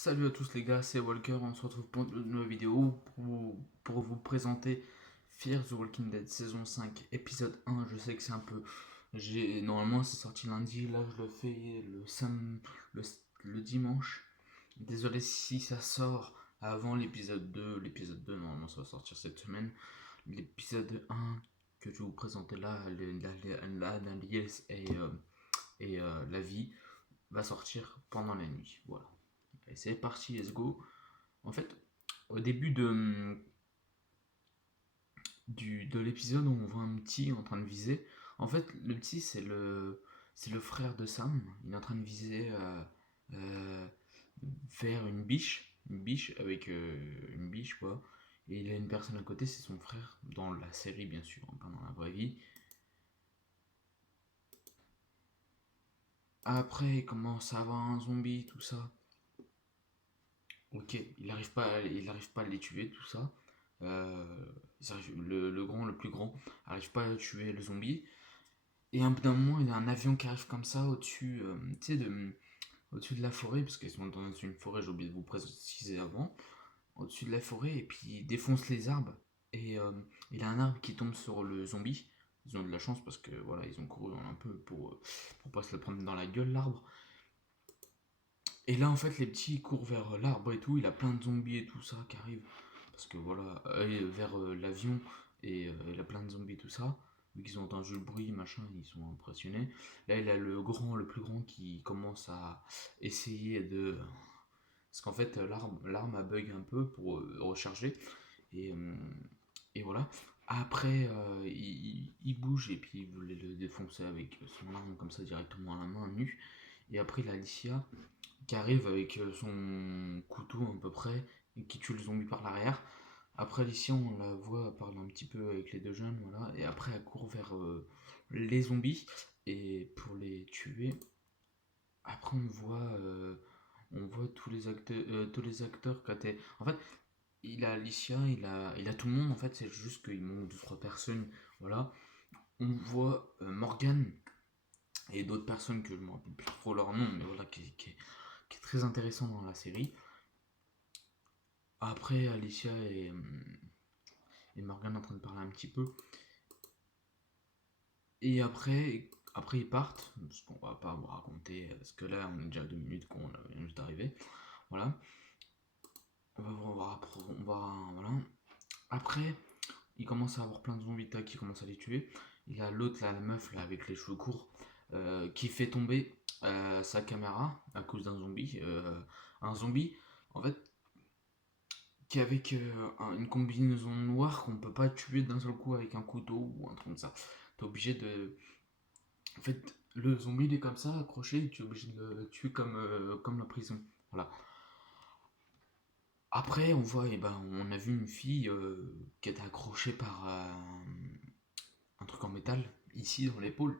Salut à tous les gars, c'est Walker, on se retrouve pour une nouvelle vidéo pour vous présenter Fear the Walking Dead saison 5 épisode 1. Je sais que c'est un peu... Normalement c'est sorti lundi, là je le fais le, le dimanche. Désolé si ça sort avant l'épisode 2. L'épisode 2 normalement ça va sortir cette semaine. L'épisode 1 que je vais vous présenter là, l'analyse et la vie va sortir pendant la nuit. Voilà. Et c'est parti, let's go. En fait, au début de l'épisode, on voit un petit en train de viser. En fait, le petit, c'est le frère de Sam. Il est en train de viser euh, vers une biche avec une biche, quoi. Et il a une personne à côté, c'est son frère, dans la série, bien sûr, hein, pas dans la vraie vie. Après, il commence à avoir un zombie, tout ça. Ok, il arrive pas à les tuer, tout ça. Euh, le grand, le plus grand, arrive pas à tuer le zombie. Et un bout d'un moment, il y a un avion qui arrive comme ça au-dessus, au-dessus de la forêt, parce qu'ils sont dans une forêt, j'ai oublié de vous préciser avant, au-dessus de la forêt, et puis il défonce les arbres. Et il y a un arbre qui tombe sur le zombie. Ils ont de la chance parce que voilà, ils ont couru un peu pour pas se le prendre dans la gueule, l'arbre. Et là, en fait, les petits courent vers l'arbre et tout. Il a plein de zombies et tout ça qui arrivent. Parce que voilà, vers l'avion. Et il a plein de zombies et tout ça. Vu qu'ils ont entendu le bruit, machin, ils sont impressionnés. Là, il a le plus grand qui commence à essayer de. Parce qu'en fait, l'arme a bug un peu pour recharger. Et, euh, et voilà. Après, il bouge et puis il voulait le défoncer avec son arme comme ça directement à la main nue. Et après, il a Alicia qui arrive avec son couteau à peu près et qui tue le zombie par l'arrière. Après Alicia, on la voit parler un petit peu avec les deux jeunes, voilà, et après elle court vers les zombies et pour les tuer. Après on voit tous les acteurs qui étaient. En fait, il a Alicia, il a tout le monde. En fait, c'est juste qu'il manque deux trois personnes, voilà. On voit Morgan et d'autres personnes que je me rappelle plus trop leur nom, mais voilà, qui est très intéressant dans la série. Après, Alicia et Morgan en train de parler un petit peu. Et après ils partent, parce qu'on va pas vous raconter, parce que là on est déjà à 2 minutes qu'on vient juste d'arriver. Voilà. Voilà. Après, il commence à avoir plein de zombies qui commencent à les tuer. Il y a l'autre, là, la meuf là, avec les cheveux courts, qui fait tomber sa caméra à cause d'un zombie. Un zombie, en fait, qui est avec une combinaison noire qu'on peut pas tuer d'un seul coup avec un couteau ou un truc comme ça. T'es obligé de. En fait, le zombie il est comme ça, accroché, et tu es obligé de le tuer comme la prison. Voilà. Après, on voit, on a vu une fille qui était accrochée par un truc en métal, ici dans l'épaule.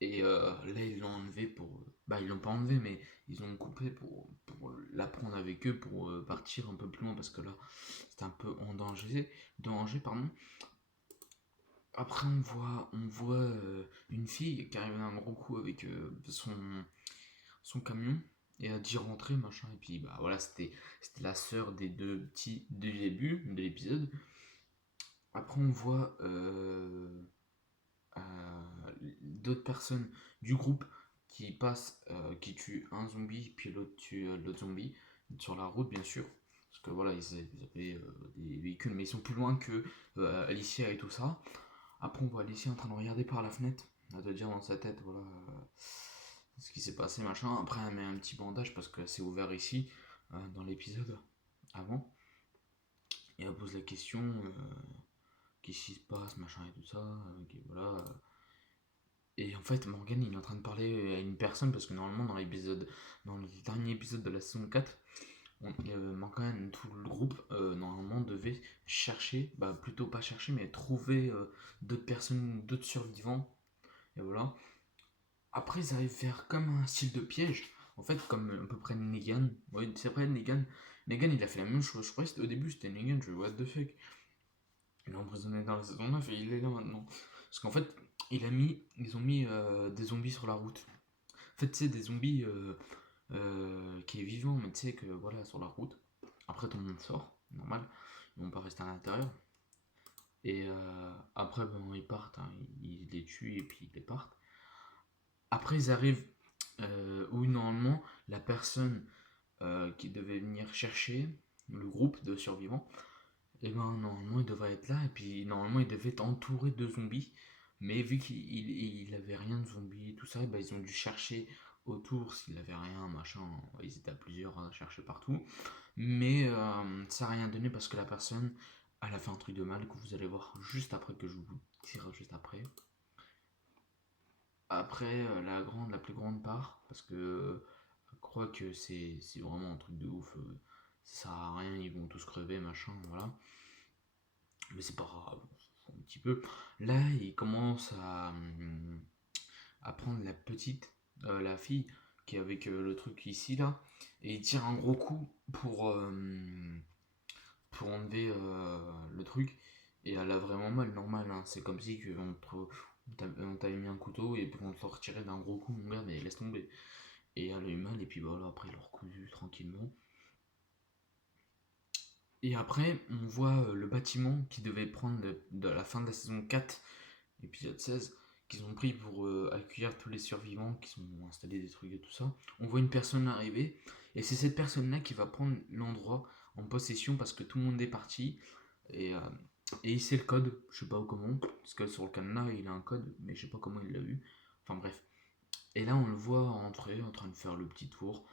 Et là, ils l'ont enlevé pour. Bah, ils l'ont pas enlevé, mais ils ont coupé pour la prendre avec eux pour partir un peu plus loin parce que là, c'était un peu en danger, pardon. Après, on voit une fille qui arrive à un gros coup avec son camion et a dit rentrer, machin. Et puis, bah voilà, c'était la sœur des deux petits du début de l'épisode. Après, on voit d'autres personnes du groupe qui passent, qui tuent un zombie, puis l'autre tue l'autre zombie, sur la route, bien sûr. Parce que voilà, ils avaient des véhicules, mais ils sont plus loin que Alicia et tout ça. Après, on voit Alicia en train de regarder par la fenêtre, à te dire dans sa tête, voilà, ce qui s'est passé, machin. Après, elle met un petit bandage parce que c'est ouvert ici, dans l'épisode avant. Et elle pose la question, qu'est-ce qui se passe, machin et tout ça. Voilà. Et en fait, Morgan, il est en train de parler à une personne parce que normalement, dans le dernier épisode de la saison 4, Morgan, tout le groupe, normalement, devait chercher, bah plutôt pas chercher, mais trouver d'autres personnes, d'autres survivants. Et voilà. Après, ils arrivent vers comme un style de piège. En fait, comme à peu près Negan. Oui, c'est vrai, Negan. Negan, il a fait la même chose. Je crois que au début, c'était Negan. Je what the fuck. Il est emprisonné dans la saison 9 et il est là maintenant. Parce qu'en fait, ils ont mis des zombies sur la route. En fait, c'est des zombies qui des vivants, mais tu sais que voilà, sur la route. Après, tout le monde sort, normal. Ils vont pas rester à l'intérieur. Et après, bon, ils partent, hein, ils les tuent et puis ils les partent. Après, ils arrivent où normalement la personne qui devait venir chercher le groupe de survivants, et ben normalement il devait être là et puis normalement il devait être entouré de zombies. Mais vu qu'il avait rien de zombies et tout ça, ben, ils ont dû chercher autour s'il avait rien, machin. Ils étaient à plusieurs à chercher partout. Mais ça n'a rien donné parce que la personne, elle a fait un truc de mal que vous allez voir juste après, que je vous tire juste après. Après, la plus grande part, parce que je crois que c'est vraiment un truc de ouf. Ça sert à rien, ils vont tous crever, machin, voilà. Mais c'est pas grave, un petit peu. Là, il commence à prendre la petite, la fille, qui est avec le truc ici, là, et il tire un gros coup pour enlever le truc. Et elle a vraiment mal, normal, hein. C'est comme si on t'avait mis un couteau et puis on te le retirait d'un gros coup, mon gars, mais laisse tomber. Et elle a eu mal, et puis voilà, après il l'a recousu tranquillement. Et après, on voit le bâtiment qui devait prendre de la fin de la saison 4, épisode 16, qu'ils ont pris pour accueillir tous les survivants qui sont installés des trucs et tout ça. On voit une personne arriver, et c'est cette personne-là qui va prendre l'endroit en possession parce que tout le monde est parti. Et, euh, et il sait le code, je sais pas comment, parce que sur le cadenas il a un code, mais je sais pas comment il l'a eu. Enfin bref. Et là on le voit entrer en train de faire le petit tour,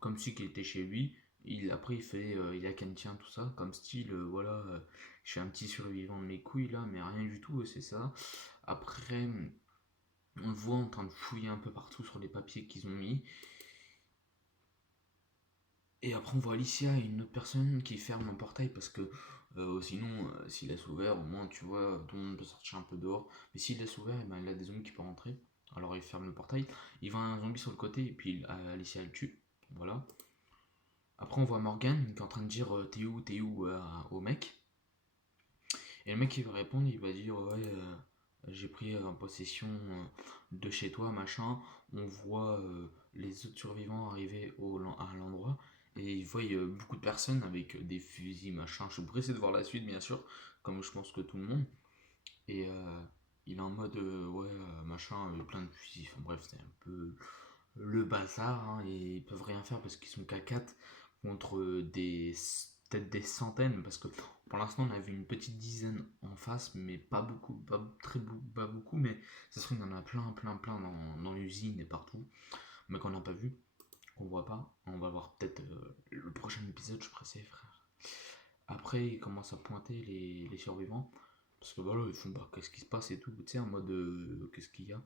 comme si qu'il était chez lui. Après il fait, il a Kentien tout ça, comme style, voilà, je suis un petit survivant de mes couilles là, mais rien du tout, c'est ça. Après, on le voit en train de fouiller un peu partout sur les papiers qu'ils ont mis. Et après, on voit Alicia et une autre personne qui ferme un portail parce que sinon, s'il laisse ouvert, au moins, tu vois, tout le monde peut sortir un peu dehors. Mais s'il laisse ouvert, eh ben, il a des zombies qui peuvent rentrer. Alors il ferme le portail. Il voit un zombie sur le côté et puis Alicia elle tue. Voilà. Après, on voit Morgan qui est en train de dire t'es où au mec. Et le mec il va répondre, il va dire ouais, j'ai pris en possession de chez toi, machin. On voit les autres survivants arriver à l'endroit. Et il voit beaucoup de personnes avec des fusils, machin. Je suis pressé de voir la suite, bien sûr, comme je pense que tout le monde. Et il est en mode ouais, machin, plein de fusils. Enfin bref, c'est un peu le bazar, hein, et ils peuvent rien faire parce qu'ils sont qu'à 4 contre peut-être des centaines, parce que pour l'instant on a vu une petite dizaine en face, mais pas beaucoup, pas beaucoup, mais ça se trouve il y en a plein dans l'usine et partout, mais qu'on n'a pas vu, qu'on voit pas. On va voir peut-être le prochain épisode, je suis pressé, frère. Après ils commencent à pointer les survivants, parce que voilà, ils font bah, qu'est-ce qui se passe et tout, tu sais, en mode qu'est-ce qu'il y a.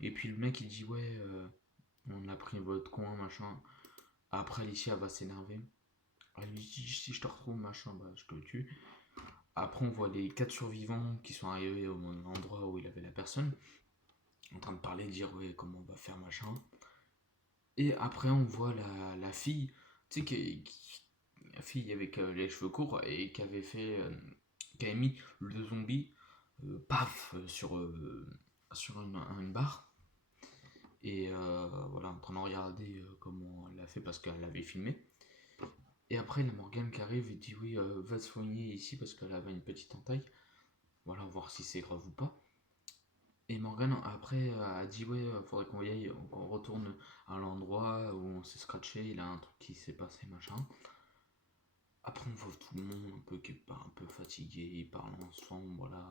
Et puis le mec il dit ouais, on a pris votre coin, machin. Après, Alicia va s'énerver. Elle lui dit si je te retrouve, machin, bah je te tue. Après, on voit les 4 survivants qui sont arrivés au endroit où il avait la personne, en train de parler, de dire ouais, comment on va faire, machin. Et après, on voit la fille, tu sais, la fille avec les cheveux courts et qui avait mis le zombie, paf, sur une barre. Et voilà, en train de regarder comment elle l'a fait parce qu'elle l'avait filmé. Et après, la Morgane qui arrive et dit oui, va se soigner ici parce qu'elle avait une petite entaille. Voilà, voir si c'est grave ou pas. Et Morgane après a dit ouais, faudrait qu'on y aille, qu'on retourne à l'endroit où on s'est scratché, il a un truc qui s'est passé, machin. Après, on voit tout le monde un peu qui est un peu fatigué, ils parlent ensemble, voilà.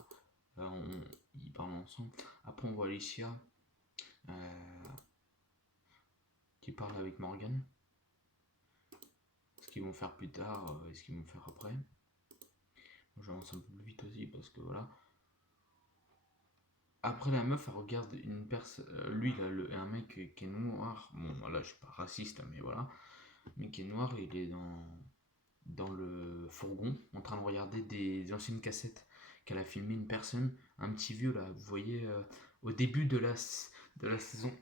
Ils parlent ensemble. Après, on voit Alicia euh, qui parle avec Morgane. Ce qu'ils vont faire plus tard et ce qu'ils vont faire après. J'avance un peu plus vite aussi parce que voilà. Après la meuf elle regarde une personne. Lui il a un mec qui est noir. Bon voilà, je suis pas raciste mais voilà. Mais qui est noir, il est dans le fourgon en train de regarder des anciennes cassettes qu'elle a filmé une personne, un petit vieux là, vous voyez au début de la saison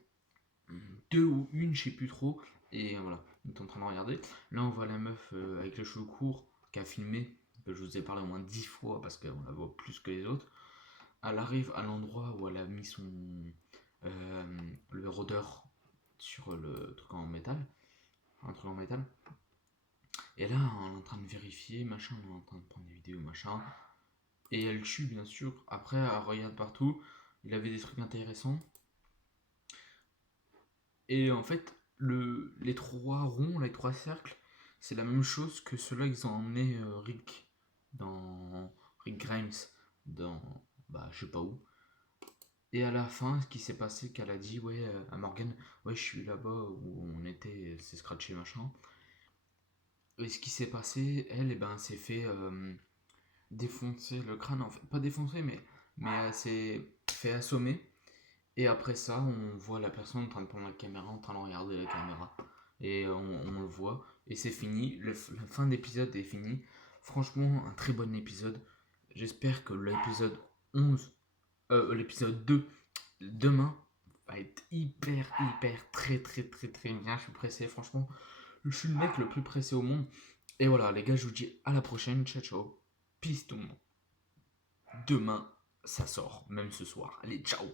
2 ou une, je sais plus trop. Et voilà, il est en train de regarder. Là on voit la meuf avec les cheveux courts qui a filmé, que je vous ai parlé au moins 10 fois parce qu'on la voit plus que les autres. Elle arrive à l'endroit où elle a mis le rôdeur sur le truc en métal. un truc en métal. Et là, on est en train de vérifier, machin, on est en train de prendre des vidéos, machin. Et elle tue, bien sûr. Après, elle regarde partout. Il avait des trucs intéressants. Et en fait, les trois ronds, les trois cercles, c'est la même chose que ceux-là qu'ils ont emmené Rick dans Rick Grimes dans bah je sais pas où. Et à la fin, ce qui s'est passé, qu'elle a dit ouais à Morgan, ouais je suis là-bas où on était, c'est scratché machin. Et ce qui s'est passé, elle, s'est fait défoncer le crâne, en fait pas défoncer, mais elle s'est fait assommer. Et après ça, on voit la personne en train de prendre la caméra, en train de regarder la caméra. Et on le voit. Et c'est fini. La fin d'épisode est finie. Franchement, un très bon épisode. J'espère que l'épisode 11, l'épisode 2, demain, va être hyper, très bien. Je suis pressé, franchement. Je suis le mec le plus pressé au monde. Et voilà, les gars, je vous dis à la prochaine. Ciao, ciao. Peace tout le monde. Demain, ça sort, même ce soir. Allez, ciao.